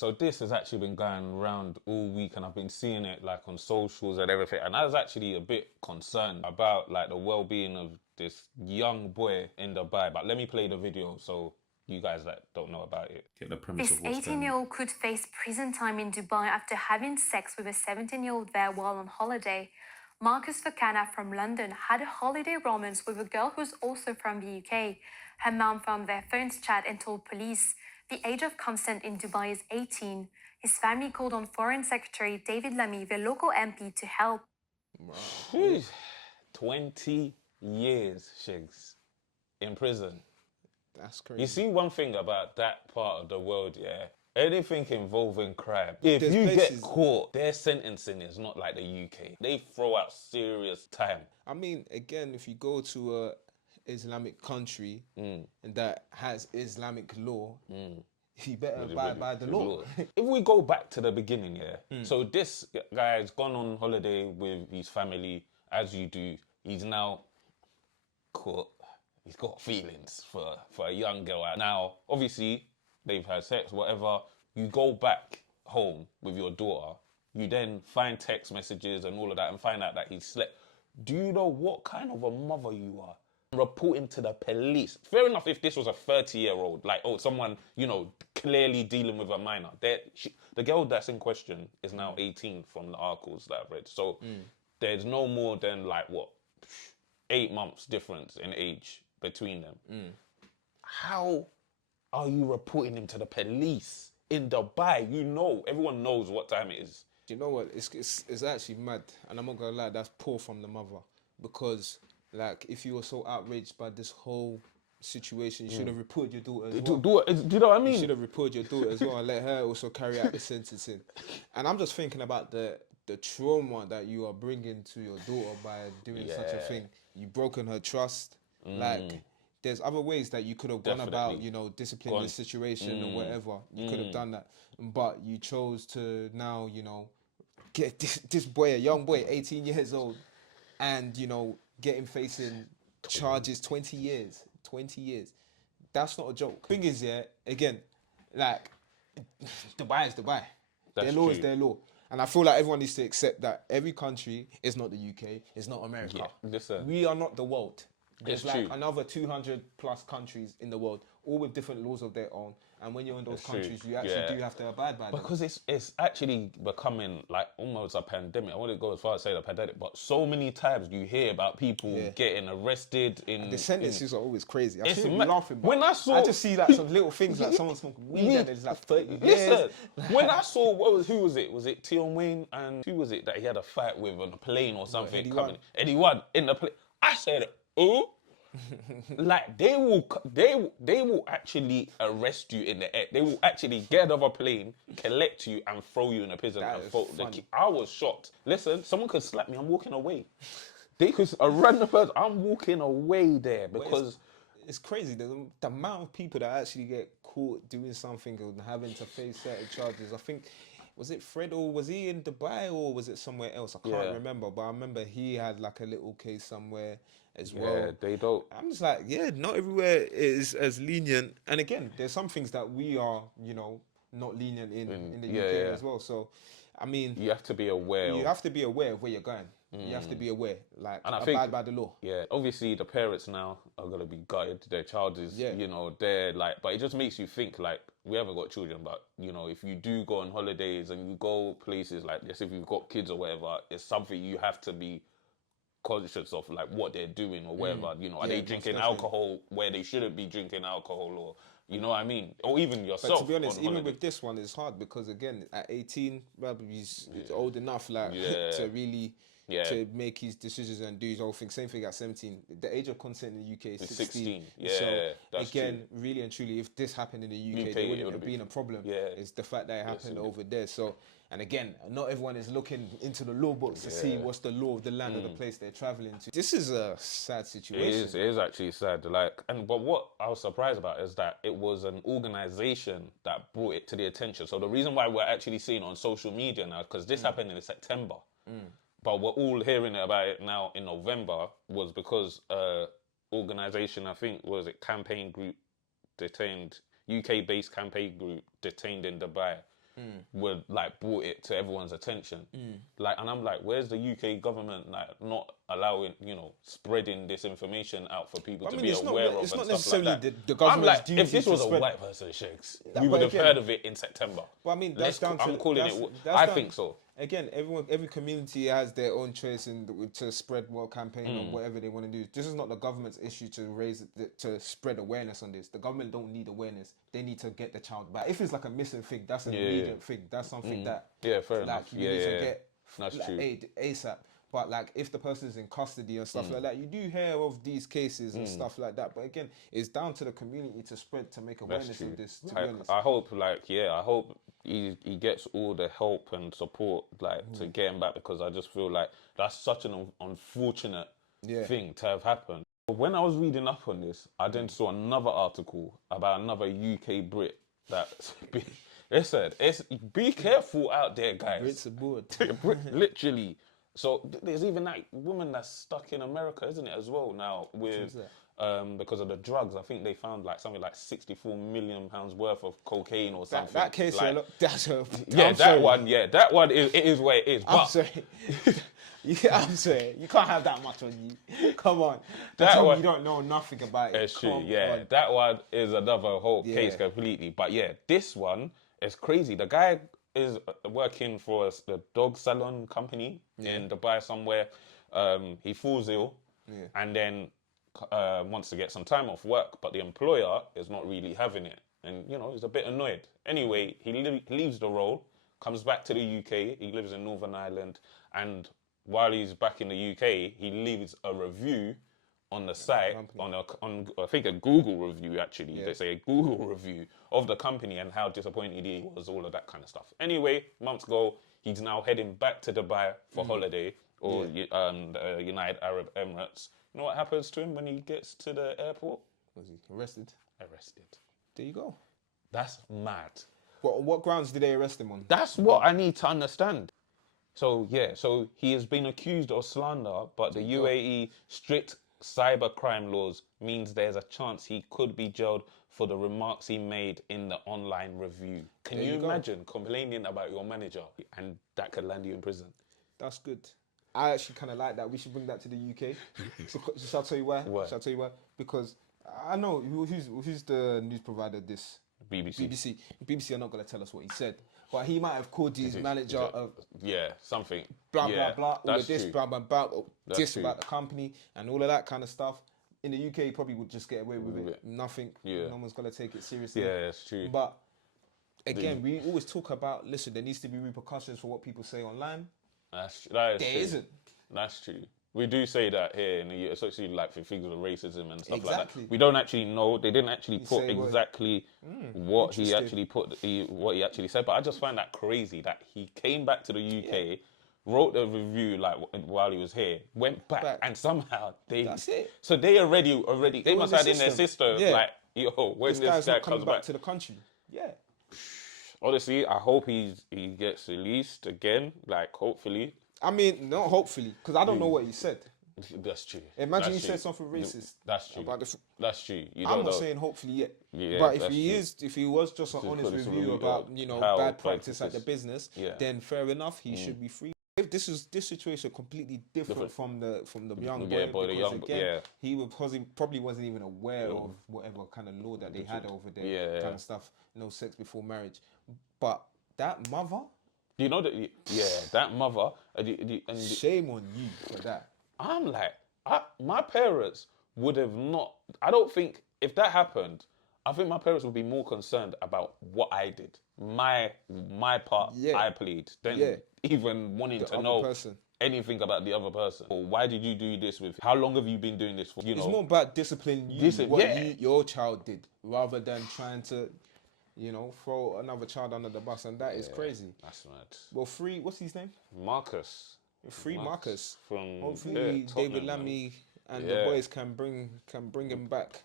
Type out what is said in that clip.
So this has actually been going around all week, and I've been seeing it like on socials and everything. And I was actually a bit concerned about like the well-being of this young boy in Dubai. But let me play the video so you guys that don't know about it get the premise This of what's going on. 18-year-old could face prison time in Dubai after having sex with a 17-year-old there while on holiday. Marcus Fakan from London had a holiday romance with a girl who's also from the UK. Her mom found their phones chat and told police. The age of consent in Dubai is 18. His family called on Foreign Secretary David Lammy, the local MP, to help. Wow. 20 years, Shigs, in prison. That's crazy. You see one thing about that part of the world, yeah? Anything involving crime, if There's you places- get caught, their sentencing is not like the UK. They throw out serious time. I mean, again, if you go to a Islamic country and that has Islamic law, you better abide by the law. If we go back to the beginning, yeah. So this guy's gone on holiday with his family, as you do. He's now caught. He's got feelings for a young girl. Now, obviously, they've had sex, whatever. You go back home with your daughter. You then find text messages and all of that and find out that he slept. Do you know what kind of a mother you are? Reporting to the police. Fair enough if this was a 30-year-old, like, oh, someone, you know, clearly dealing with a minor. The girl that's in question is now 18 from the articles that I've read. So there's no more than, like, what, 8 months difference in age between them. How are you reporting him to the police in Dubai? You know, everyone knows what time it is. You know what? It's actually mad, and I'm not gonna lie. That's poor from the mother, because like if you were so outraged by this whole situation, you should have reported your daughter as well. Do you know what I mean? You should have reported your daughter as well and let her also carry out the sentencing. And I'm just thinking about the trauma that you are bringing to your daughter by doing such a thing. You've broken her trust. Like, there's other ways that you could have gone about, you know, disciplining the situation or whatever. You could have done that. But you chose to now, you know, get this boy, a young boy, 18 years old, and, you know, get him facing charges 20 years. 20 years. That's not a joke. Thing is, yeah, again, like, Dubai is Dubai. Their law is their law. And I feel like everyone needs to accept that every country is not the UK, it's not America. Yeah, listen. We are not the world. There's It's like true. another 200 plus countries in the world, all with different laws of their own. And when you're in those It's countries, true. you actually Yeah. do have to abide by them. Because it's actually becoming like almost a pandemic. I wouldn't go as far as say a pandemic, but so many times you hear about people getting arrested in... The sentences are always crazy. I It's shouldn't ma- be laughing, but when I saw- I just see like some little things like someone smoking weed and it's like 30 years. Listen, when I saw, who was it? Was it Tion Wayne and who was it that he had a fight with on a plane or something? Eddie coming? One. Eddie One in the plane. I said, oh... like they will actually arrest you in the air. They will actually get another plane, collect you, and throw you in a prison. That And is throw funny. I was shocked. Listen, someone could slap me. I'm walking away. They could a random person. I'm walking away there because It's crazy the amount of people that actually get caught doing something and having to face certain charges. I think, was it Fred or was he in Dubai or was it somewhere else? I can't remember, but I remember he had like a little case somewhere as well. they don't. I'm just like, yeah, not everywhere is as lenient. And again, there's some things that we are, you know, not lenient in the UK as well. So, I mean, You have to be aware. you have to be aware of where you're going. You have to be aware, like, And I abide think- by the law. Yeah, obviously the parents now are gonna be gutted. Their child is, you know, they're like, but it just makes you think like we haven't got children, but you know, if you do go on holidays and you go places like this, if you've got kids or whatever, it's something you have to be conscious of, like what they're doing or whatever. You know, are they most drinking definitely. alcohol where they shouldn't be drinking alcohol, or you know what I mean, or even yourself. But to be honest, on even holiday. with this one, it's hard because again, at 18, he's old enough, like Yeah. to really Yeah. to make his decisions and do his whole thing. Same thing at 17. The age of consent in the UK is It's 16. 16. Yeah, that's again, really and truly, if this happened in the UK, UK, there it wouldn't would have be- been a problem. Yeah. It's the fact that it happened it over there. So, and again, not everyone is looking into the law books to see what's the law of the land or the place they're traveling to. This is a sad situation. It is actually sad. Like, but what I was surprised about is that it was an organization that brought it to the attention. So the reason why we're actually seeing it on social media now, because this happened in September, but we're all hearing about it now in November, was because organization, I think, was it campaign group detained, UK-based campaign group detained in Dubai. would like brought it to everyone's attention. Like, and I'm like, where's the UK government like not allowing, spreading this information out for people to be aware of it's and not stuff necessarily like that? the I'm government's like, duty if this was to a spread. white person, Shakes, That- we would but have again- heard of it in September. But I mean, that's down to I'm calling that's- it. that's I down- think so. Again, every community has their own choice to spread what campaign or whatever they want to do. This is not the government's issue to spread awareness on this. The government don't need awareness. They need to get the child back. If it's like a missing thing, that's an immediate thing. That's something that fair enough. like you need to get That's like, true. aid ASAP. But like if the person is in custody and stuff like that, you do hear of these cases and stuff like that. But again, it's down to the community to spread to make awareness of this. To be honest. I hope, I hope he gets all the help and support, to get him back, because I just feel like that's such an unfortunate thing to have happened. When I was reading up on this, I then saw another article about another UK Brit that it said, be careful out there, guys. Brits aboard. Literally. So there's even that woman that's stuck in America, isn't it, as well now, with because of the drugs. I think they found something like £64 million worth of cocaine or something. That case, that's a that one it is where it is. I'm sorry. I'm sorry. You can't have that much on you. Come on. That one, you don't know nothing about it. It's true. Come on. That one is another whole case completely. But this one is crazy. The guy is working for the dog salon company in Dubai somewhere. He falls ill and then wants to get some time off work, but the employer is not really having it, and he's a bit annoyed. Anyway, he leaves the role, comes back to the UK. He lives in Northern Ireland, and while he's back in the UK, he leaves a review on the site, on I think a Google review actually. They say a Google review of the company and how disappointed he was, all of that kind of stuff. Anyway, months ago, he's now heading back to Dubai for holiday, or United Arab Emirates. You know what happens to him when he gets to the airport? Was he arrested? Arrested. There you go. That's mad. What grounds did they arrest him on? That's what I need to understand. So he has been accused of slander, but the UAE strict cybercrime laws means there's a chance he could be jailed for the remarks he made in the online review. Can you imagine complaining about your manager and that could land you in prison? That's good. I actually kind of like that. We should bring that to the UK. Shall I tell you why? Shall I tell you why? Because I know who's the news provider. This BBC. BBC are not going to tell us what he said, but he might have called his manager of something blah blah blah, all of this true. blah blah blah, this true. about the company and all of that kind of stuff. In the UK, he probably would just get away with it. Nothing. No one's going to take it seriously. Yeah, that's true. But again, we always talk about, listen, there needs to be repercussions for what people say online. That is there true. isn't. That's true. We do say that here in the US, especially for things with racism and stuff like Exactly. that. We don't actually know. They didn't actually put say what- exactly what he actually what he actually said. But I just find that crazy that he came back to the UK, wrote a review while he was here, went back. And somehow That's it. So they already they must have in their system when This this guy's guy not coming comes back to the country. Yeah. Honestly, I hope he gets released again. Hopefully. I mean, not hopefully, because I don't know what he said. That's true. Imagine That's he true. said something racist. That's true. About the That's true. I'm not saying hopefully yet. Yeah, but if that's true. if he was just an honest honest review review about how bad practice at the practices. business, Yeah. then fair enough, he should be free. If this situation completely different from the young boy, boy, the because young- again, he would probably wasn't even aware of whatever kind of law that they had over there, kind of stuff. No sex before marriage, but that mother. You know that? Yeah, that mother. Shame on you for that. I'm like, my parents would have not. I don't think if that happened, I think my parents would be more concerned about what I did, my part I played, than even wanting to know anything about the other person. Or why did you do this with? How long have you been doing this for? It's more about disciplining your child did, rather than trying to, throw another child under the bus, and that is crazy. That's mad. Well, what's his name? Marcus. Marcus. From hopefully David Tottenham, Lammy and the boys can bring him back.